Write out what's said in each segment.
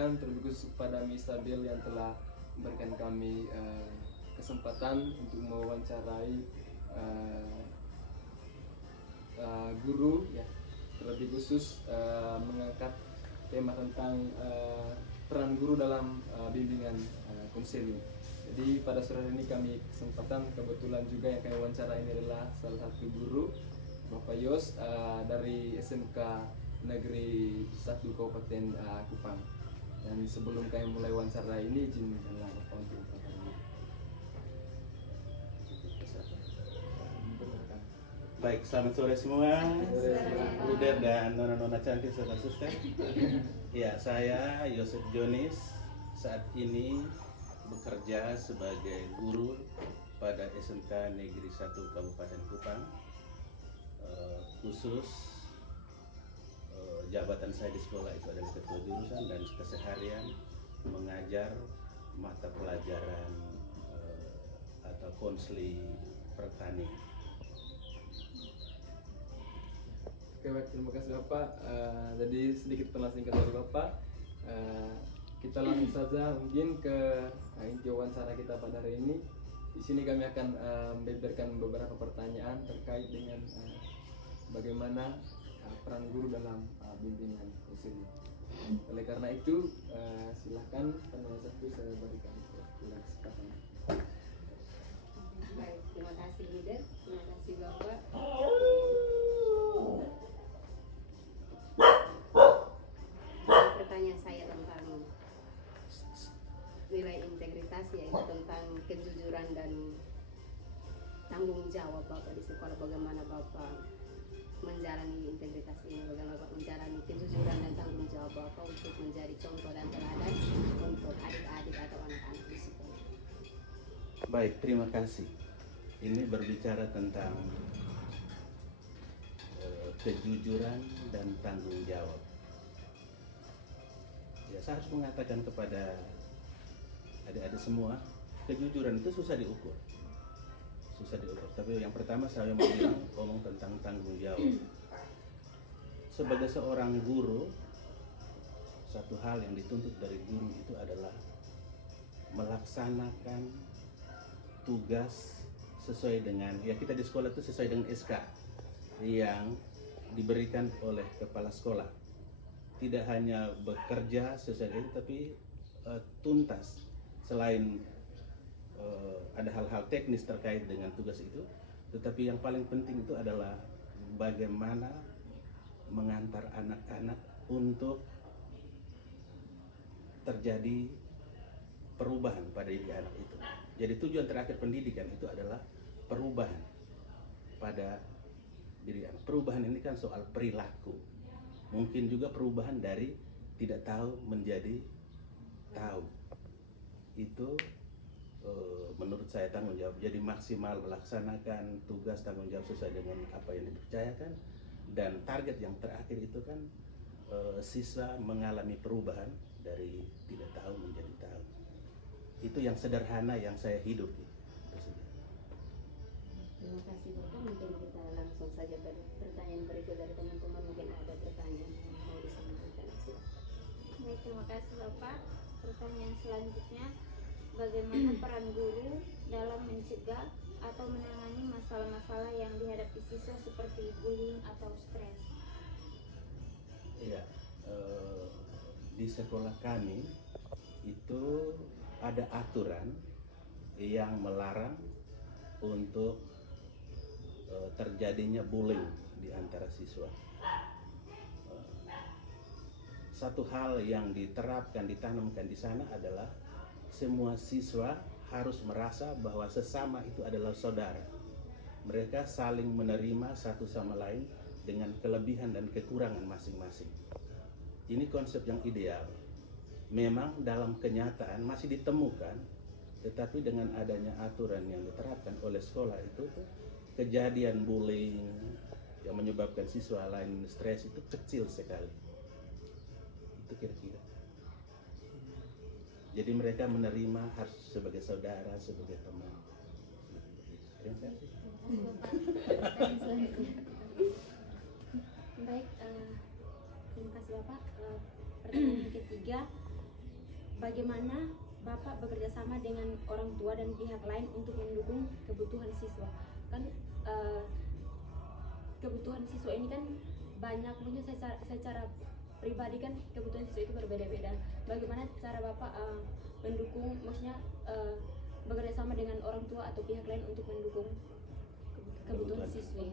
sampaikan, terlebih khusus kepada Miss Adel yang telah memberikan kami kesempatan untuk mewawancarai guru ya, terlebih khusus mengangkat tema tentang peran guru dalam bimbingan konseling. Jadi pada sore hari ini kami kesempatan, kebetulan juga yang kami wawancara ini adalah salah satu guru, Bapak Yos dari SMK Negeri 1 Kabupaten Kupang. Dan sebelum kami mulai wawancara ini, izinkanlah Bapak untuk memperkenalkan. Baik, selamat sore semua, Bruder dan nona-nona cantik serta suster. Ya, saya Yosef Jonis saat ini bekerja sebagai guru pada SMK Negeri 1 Kabupaten Kupang. Khusus jabatan saya di sekolah itu adalah ketua jurusan dan keseharian mengajar mata pelajaran atau konseling pertanian. Oke, baik, terima kasih Bapak. Jadi sedikit penjelasan singkat dari Bapak. Kita langsung saja mungkin ke inti wawancara kita pada hari ini. Di sini kami akan membeberkan beberapa pertanyaan terkait dengan bagaimana peran guru dalam bimbingan konseling. Oleh karena itu, silakan pertanyaan satu saya berikan kesempatan. Baik, terima kasih Bruder, terima kasih Bapak. Pertanyaan saya tentang nilai integritas, yaitu tentang kejujuran dan tanggung jawab Bapak di sekolah. Bagaimana Bapak menjalani integritas ini, bagaimana Bapak menjalani kejujuran dan tanggung jawab Bapak untuk menjadi contoh dan teladan untuk adik-adik atau anak-anak di sekolah. Baik, terima kasih. Ini berbicara tentang kejujuran dan tanggung jawab. Ya, saya harus mengatakan kepada adik-adik semua, kejujuran itu susah diukur. Tapi yang pertama saya mau ngomong tentang tanggung jawab. Sebagai seorang guru, satu hal yang dituntut dari guru itu adalah melaksanakan tugas sesuai dengan, ya kita di sekolah itu sesuai dengan SK yang diberikan oleh kepala sekolah. Tidak hanya bekerja sesuai itu, tapi tuntas. Selain ada hal-hal teknis terkait dengan tugas itu, tetapi yang paling penting itu adalah bagaimana mengantar anak-anak untuk terjadi perubahan pada diri anak itu. Jadi tujuan terakhir pendidikan itu adalah perubahan pada diri anak. Perubahan ini kan soal perilaku. Mungkin juga perubahan dari tidak tahu menjadi tahu. Itu menurut saya tanggung jawab. Jadi maksimal melaksanakan tugas tanggung jawab sesuai dengan apa yang dipercayakan. Dan target yang terakhir itu kan siswa mengalami perubahan dari tidak tahu menjadi tahu. Itu yang sederhana yang saya hidupi. Terima kasih Bapak. Mungkin kita langsung saja ke pertanyaan berikut dari teman-teman. Mungkin ada pertanyaan yang mau disampaikan. Baik, terima kasih Bapak. Pertanyaan selanjutnya, bagaimana peran guru dalam mencegah atau menangani masalah-masalah yang dihadapi siswa seperti bullying atau stres? Iya, di sekolah kami itu ada aturan yang melarang untuk terjadinya bullying di antara siswa. Satu hal yang diterapkan, ditanamkan di sana adalah semua siswa harus merasa bahwa sesama itu adalah saudara. Mereka saling menerima satu sama lain dengan kelebihan dan kekurangan masing-masing. Ini konsep yang ideal. Memang dalam kenyataan masih ditemukan, tetapi dengan adanya aturan yang diterapkan oleh sekolah itu kejadian bullying yang menyebabkan siswa lain stres itu kecil sekali. Itu kira-kira. Jadi mereka menerima harus sebagai saudara, sebagai teman. Terima kasih. Baik, terima kasih Bapak. Pertanyaan ketiga, bagaimana Bapak bekerja sama dengan orang tua dan pihak lain untuk mendukung kebutuhan siswa? Kan kebutuhan siswa ini kan banyak, mungkin secara pribadi kan kebutuhan siswa itu berbeda-beda. Bagaimana cara Bapak mendukung, maksudnya bekerja sama dengan orang tua atau pihak lain untuk mendukung kebutuhan siswa?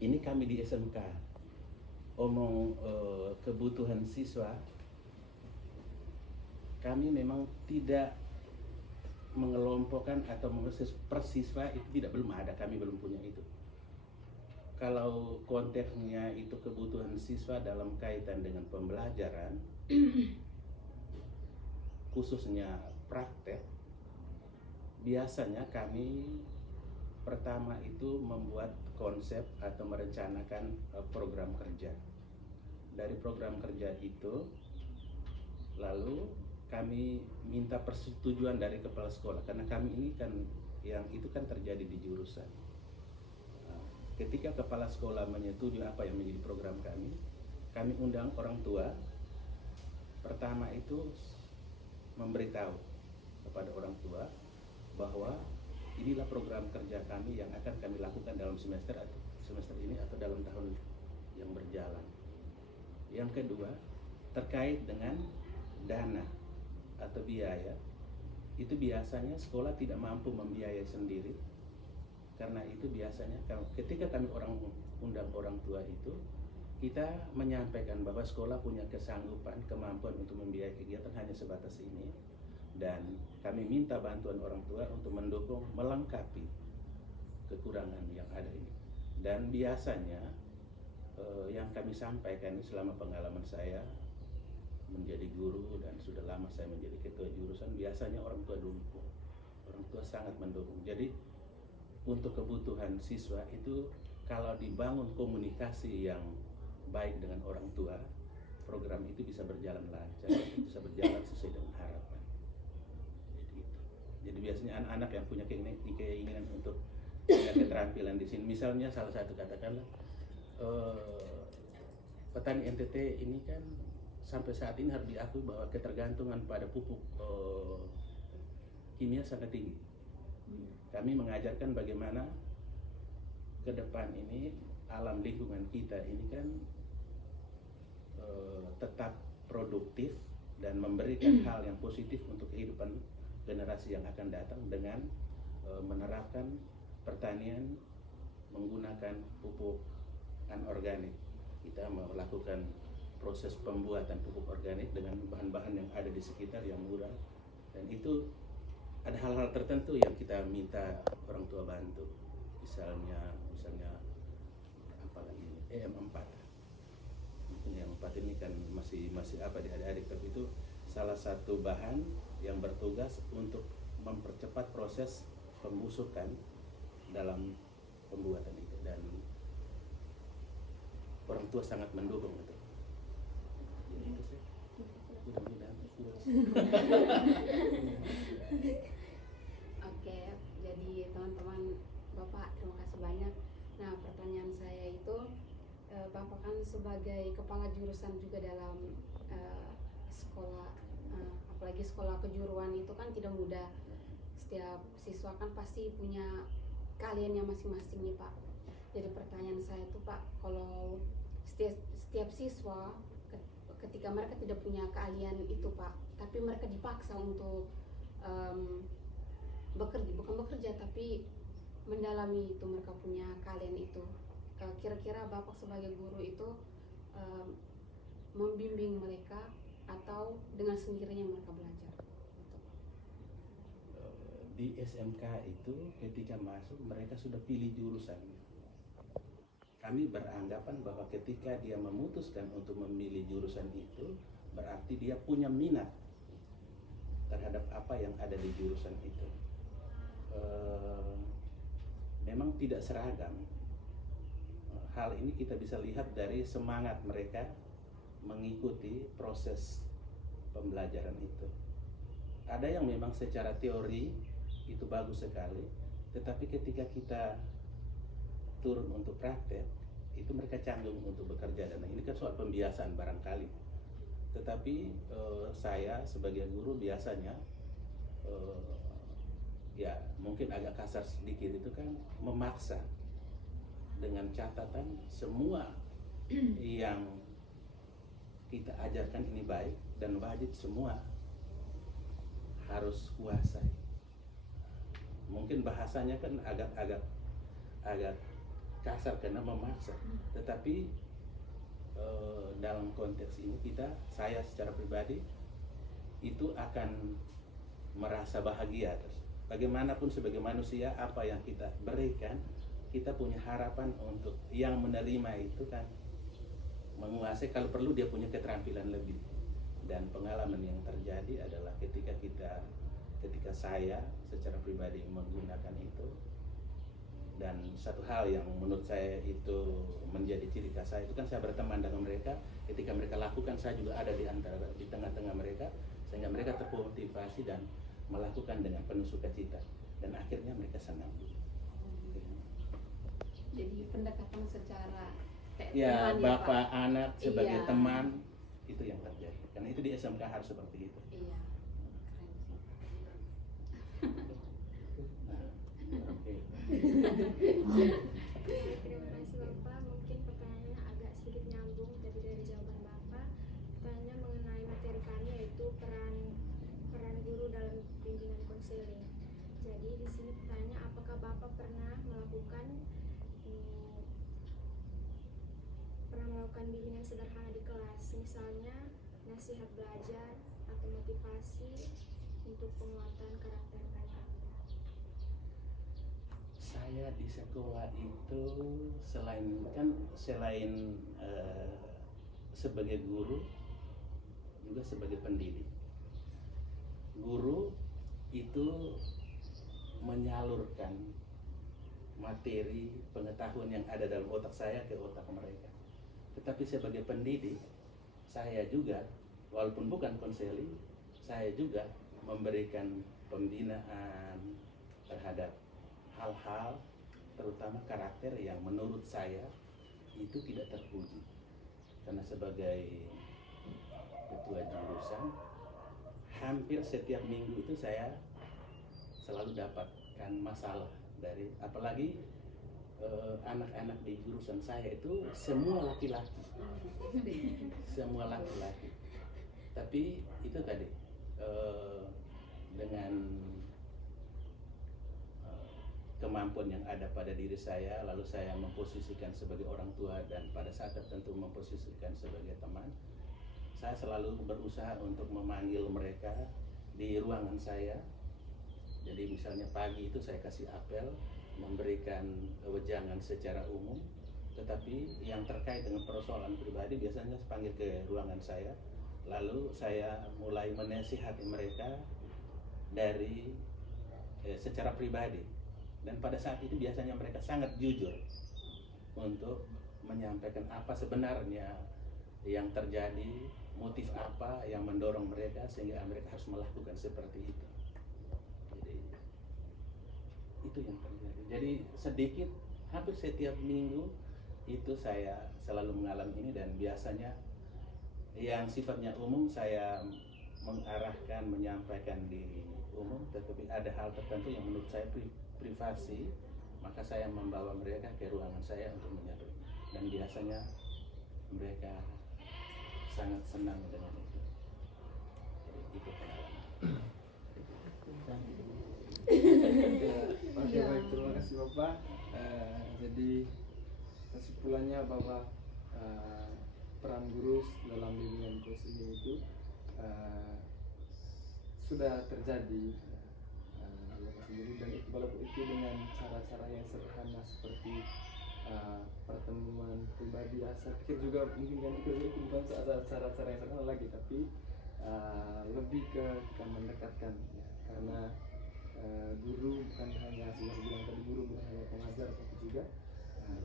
Ini kami di SMK omong kebutuhan siswa, kami memang tidak mengelompokkan atau mengurus per siswa, itu belum ada, kami belum punya itu. Kalau konteksnya itu kebutuhan siswa dalam kaitan dengan pembelajaran, khususnya praktek, biasanya kami pertama itu membuat konsep atau merencanakan program kerja. Dari program kerja itu, lalu kami minta persetujuan dari kepala sekolah, karena kami ini kan yang itu kan terjadi di jurusan. Ketika kepala sekolah menyetujui apa yang menjadi program kami undang orang tua. Pertama itu memberitahu kepada orang tua bahwa inilah program kerja kami yang akan kami lakukan dalam semester ini atau dalam tahun yang berjalan. Yang kedua, terkait dengan dana atau biaya, itu biasanya sekolah tidak mampu membiayai sendiri. Karena itu biasanya ketika kami undang orang tua itu, kita menyampaikan bahwa sekolah punya kesanggupan, kemampuan untuk membiayai kegiatan hanya sebatas ini, dan kami minta bantuan orang tua untuk mendukung, melengkapi kekurangan yang ada ini. Dan biasanya yang kami sampaikan selama pengalaman saya menjadi guru dan sudah lama saya menjadi ketua jurusan, biasanya orang tua dukung, orang tua sangat mendukung. Jadi untuk kebutuhan siswa itu kalau dibangun komunikasi yang baik dengan orang tua, program itu bisa berjalan lancar, bisa berjalan sesuai dengan harapan. Jadi biasanya anak-anak yang punya keinginan untuk punya keterampilan di sini, misalnya salah satu katakanlah petani NTT ini kan sampai saat ini harus diakui bahwa ketergantungan pada pupuk kimia sangat tinggi. Kami mengajarkan bagaimana ke depan ini alam lingkungan kita ini kan tetap produktif dan memberikan hal yang positif untuk kehidupan generasi yang akan datang dengan menerapkan pertanian menggunakan pupuk anorganik. Kita melakukan proses pembuatan pupuk organik dengan bahan-bahan yang ada di sekitar yang murah, dan itu ada hal-hal tertentu yang kita minta orang tua bantu, misalnya apalagi EM4. Yang 4 ini kan masih apa di adik-adik, tapi itu salah satu bahan yang bertugas untuk mempercepat proses pembusukan dalam pembuatan itu, dan orang tua sangat mendukung itu. Jadi itu sih. Mudah-mudahan puas. Oke, jadi teman-teman Bapak, terima kasih banyak. Nah, pertanyaan saya itu, Bapak kan sebagai kepala jurusan juga dalam sekolah, apalagi sekolah kejuruan itu kan tidak mudah. Setiap siswa kan pasti punya keahliannya masing-masing nih Pak. Jadi pertanyaan saya itu Pak, kalau setiap siswa ketika mereka tidak punya keahlian itu Pak, tapi mereka dipaksa untuk bukan bekerja tapi mendalami itu, mereka punya keahlian itu. Kira-kira Bapak sebagai guru itu membimbing mereka atau dengan sendirinya mereka belajar? Di SMK itu ketika masuk mereka sudah pilih jurusan. Kami beranggapan bahwa ketika dia memutuskan untuk memilih jurusan itu, berarti dia punya minat terhadap apa yang ada di jurusan itu. Memang tidak seragam. Hal ini kita bisa lihat dari semangat mereka mengikuti proses pembelajaran itu. Ada yang memang secara teori itu bagus sekali, tetapi ketika kita turun untuk praktek, itu mereka canggung untuk bekerja, dan ini kan soal pembiasaan barangkali. Tetapi saya sebagai guru biasanya ya mungkin agak kasar sedikit itu kan memaksa dengan catatan semua yang kita ajarkan ini baik dan wajib semua harus kuasai. Mungkin bahasanya kan agak kasar karena memaksa, tetapi dalam konteks ini saya secara pribadi itu akan merasa bahagia. Bagaimanapun sebagai manusia, apa yang kita berikan, kita punya harapan untuk yang menerima itu kan menguasai, kalau perlu dia punya keterampilan lebih. Dan pengalaman yang terjadi adalah ketika saya secara pribadi menggunakan itu, dan satu hal yang menurut saya itu menjadi ciri khas saya itu kan saya berteman dengan mereka. Ketika mereka lakukan, saya juga ada di tengah-tengah mereka, sehingga mereka termotivasi dan melakukan dengan penuh sukacita, dan akhirnya mereka senang. Jadi pendekatan secara Ya, teman bapak Pak. anak sebagai Iya. teman itu yang terjadi. Karena itu di SMK harus seperti itu. Iya. Nah, oke. Terima kasih Bapak. Mungkin pertanyaannya agak sedikit nyambung tadi dari jawaban Bapak. Pertanyaannya mengenai materi kami, yaitu peran guru dalam bimbingan konseling. Jadi di sini pertanyaannya, apakah Bapak pernah melakukan bimbingan sederhana di kelas, misalnya nasihat belajar atau motivasi untuk penguatan karakter mereka? Saya di sekolah itu selain sebagai guru juga sebagai pendidik. Guru itu menyalurkan materi pengetahuan yang ada dalam otak saya ke otak mereka. Tetapi sebagai pendidik, saya juga, walaupun bukan konseling, saya juga memberikan pembinaan terhadap hal-hal, terutama karakter yang menurut saya itu tidak terpuji. Karena sebagai ketua jurusan, hampir setiap minggu itu saya selalu dapatkan masalah dari, apalagi anak-anak di jurusan saya itu semua laki-laki. Semua laki-laki. Tapi itu tadi dengan kemampuan yang ada pada diri saya, lalu saya memposisikan sebagai orang tua dan pada saat tertentu memposisikan sebagai teman, saya selalu berusaha untuk memanggil mereka di ruangan saya. Jadi misalnya pagi itu saya kasih apel, memberikan wejangan secara umum, tetapi yang terkait dengan persoalan pribadi biasanya saya panggil ke ruangan saya, lalu saya mulai menasihati mereka dari secara pribadi. Dan pada saat itu biasanya mereka sangat jujur untuk menyampaikan apa sebenarnya yang terjadi, motif apa yang mendorong mereka sehingga mereka harus melakukan seperti itu. Jadi itu yang terjadi. Jadi sedikit, hampir setiap minggu itu saya selalu mengalami ini, dan biasanya yang sifatnya umum saya mengarahkan, menyampaikan di umum, tetapi ada hal tertentu yang menurut saya privasi, maka saya membawa mereka ke ruangan saya untuk menyampaikan, dan biasanya mereka sangat senang dengan itu. Jadi itu pengalaman. Oke, baik, terima kasih Bapak. Jadi kesimpulannya bahwa peran guru dalam bimbingan konseling itu sudah terjadi dan itu walaupun itu dengan cara-cara yang sederhana seperti pertemuan pribadi. Saya pikir juga mungkin kan itu bukan cara-cara yang sederhana lagi, tapi lebih ke mendekatkan ya. Karena guru bukan hanya seperti bilang tadi, guru bukan hanya pengajar tapi juga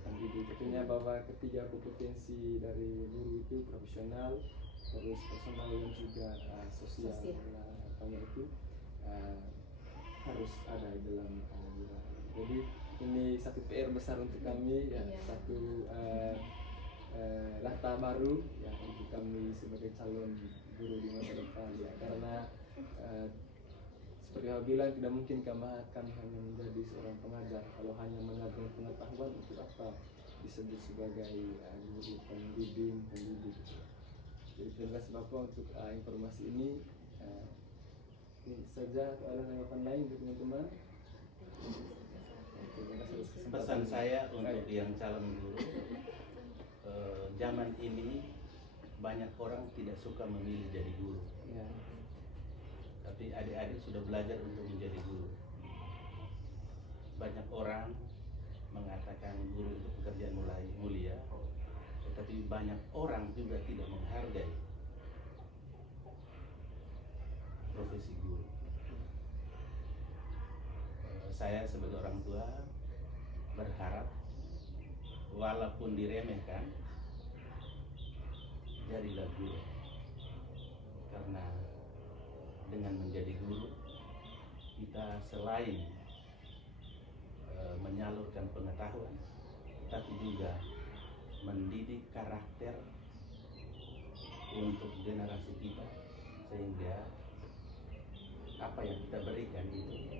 pendidik. Tentunya bahwa ketiga kompetensi dari guru itu profesional, terus personal dan juga sosial. Apanya itu harus ada di dalam jadi ini satu PR besar untuk kami ya, satu data baru ya untuk kami sebagai calon guru di masa depan ya, karena seperti yang bilang tidak mungkin kami hanya menjadi seorang pengajar kalau hanya mengajar pengetahuan, untuk apa disebut sebagai guru pendidik. Jadi terima kasih Bapak untuk informasi ini. Ini saja, kalau ada tanggapan lain untuk teman-teman. Terima kasih atas kesempatan. Pesan saya untuk yang calon guru, zaman ini banyak orang tidak suka memilih jadi guru, Ya. tapi adik-adik sudah belajar untuk menjadi guru. Banyak orang mengatakan guru itu pekerjaan mulia, tetapi banyak orang juga tidak menghargai profesi guru. Saya sebagai orang tua berharap walaupun diremehkan, jadilah guru, karena dengan menjadi guru kita selain menyalurkan pengetahuan, tapi juga mendidik karakter untuk generasi kita, sehingga apa yang kita berikan itu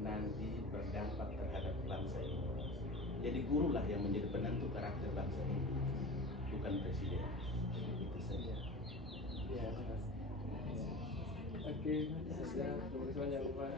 nanti berdampak terhadap bangsa ini. Jadi gurulah yang menjadi penentu karakter bangsa ini, bukan presiden. Itu saja. Ya, terima kasih. Oke, terima kasih banyak Pak.